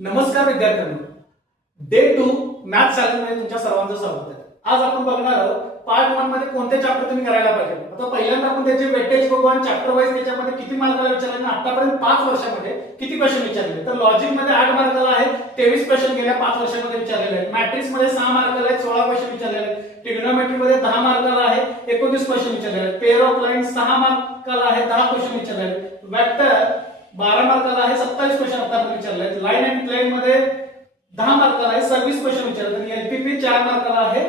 नमस्कार विद्यार्थ्यांनो, day 2 math चॅनलमध्ये तुमच्या सर्वांचं स्वागत आहे. आज आपण बघणार आहोत पार्ट 1 मध्ये कोणते चॅप्टर तुम्ही करायला पाहिजे. आता पहिल्यांदा आपण त्याचे वेटेज बघू आणि चॅप्टर वाईज त्याच्यामध्ये किती मार्काला विचारले आणि आतापर्यंत 5 वर्षांमध्ये किती क्वेश्चन विचारले. तर लॉजिक मध्ये 8 मार्काला आहे, 23 क्वेश्चन गेल्या 5 वर्षांमध्ये विचारलेले आहेत. मॅट्रिक्स मध्ये 6 मार्काला आहेत, 16 क्वेश्चन विचारलेले आहेत. ट्रिग्नोमेट्री मध्ये 10 मार्काला आहे, 29 क्वेश्चन विचारलेले आहेत. पेअर ऑफ लाईन 6 मार्काला आहे, 10 क्वेश्चन विचारलेले आहेत. वेक्टर 12 मार्काला आहे, 27 क्वेश्चन आतापर्यंत विचारले आहेत. लाईन अँड प्लेन मध्ये 10 मार्काला आहे, 26 क्वेश्चन विचारले आहेत. आणि एलपीपी 4 मार्काला आहे,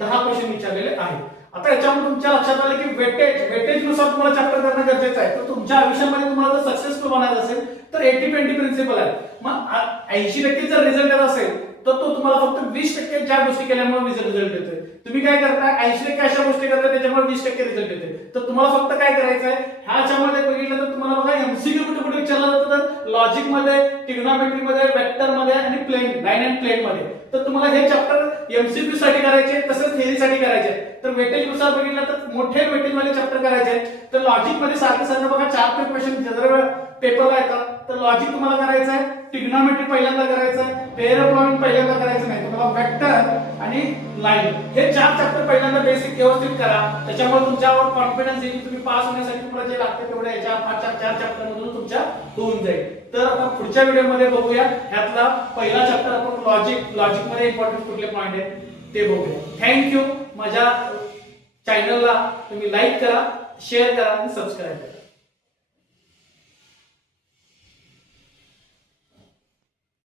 10 क्वेश्चन विचारलेले आहेत. आता याच्यामध्ये तुमच्या लक्षात आलं की वेटेज नुसार तुम्हाला चॅप्टर करणं गरजेचं आहे. तर तुमच्या आयुष्यामध्ये तुम्हाला जर सक्सेसफुल बनायचं असेल तर 80-20 प्रिन्सिपल आहे. मग 80% जर रिझल्ट येत असेल तर तो तुम्हाला फक्त 20% ज्या गोष्टी केल्यामुळे रिझल्ट येतोय. तुम्ही काय करताय, 80% अशा गोष्टी करताय त्याच्यामुळे 20% रिझल्ट येते. तर तुम्हाला फक्त काय करायचं आहे, ह्याच्यामध्ये बघितलं तर तुम्हाला बघा एमसीक्यू कुठे कुठे विचारलं जातं, तर लॉजिक मध्ये, ट्रिग्नोमेट्री मध्ये, वेक्टर मध्ये आणि प्लेन, लाईन अँड प्लेन मध्ये. तर तुम्हाला हे चॅप्टर एमसीक्यू साठी करायचे तसंच थेअरी साठी करायचे. तर वेटेज नुसार बघितलं तर मोठे वेटेज वाले चॅप्टर करायचे. तर लॉजिक मध्ये सारखं बघा 4 ते क्वेश्चन जनरल पेपरला येतात. तर लॉजिक तुम्हाला करायचं आहे, ट्रिग्नोमेट्री पहिल्यांदा करायचं आहे, पेअर ऑफ लाईन पहिल्यांदा करायचं नाही, तुम्हाला वेक्टर आणि लाईन हे 4 चॅप्टर पहिल्यांदा बेसिक व्यवस्थित करा. त्याच्यामुळे तुमच्यावर कॉन्फिडन्स येईल, तुम्ही पास होण्यासाठी तुम्हाला जे लागते तेवढे याच्या 4 चॅप्टर मधून तुमच्या होऊन जाईल. तर आपण पुढच्या व्हिडिओमध्ये बघूया ह्यातला पहिला चॅप्टर आपण लॉजिक मध्ये इम्पॉर्टंट कुठले पॉइंट आहेत ते बघूया. थँक्यू. माझ्या चॅनलला तुम्ही लाईक करा, शेअर करा आणि सबस्क्राईब करा.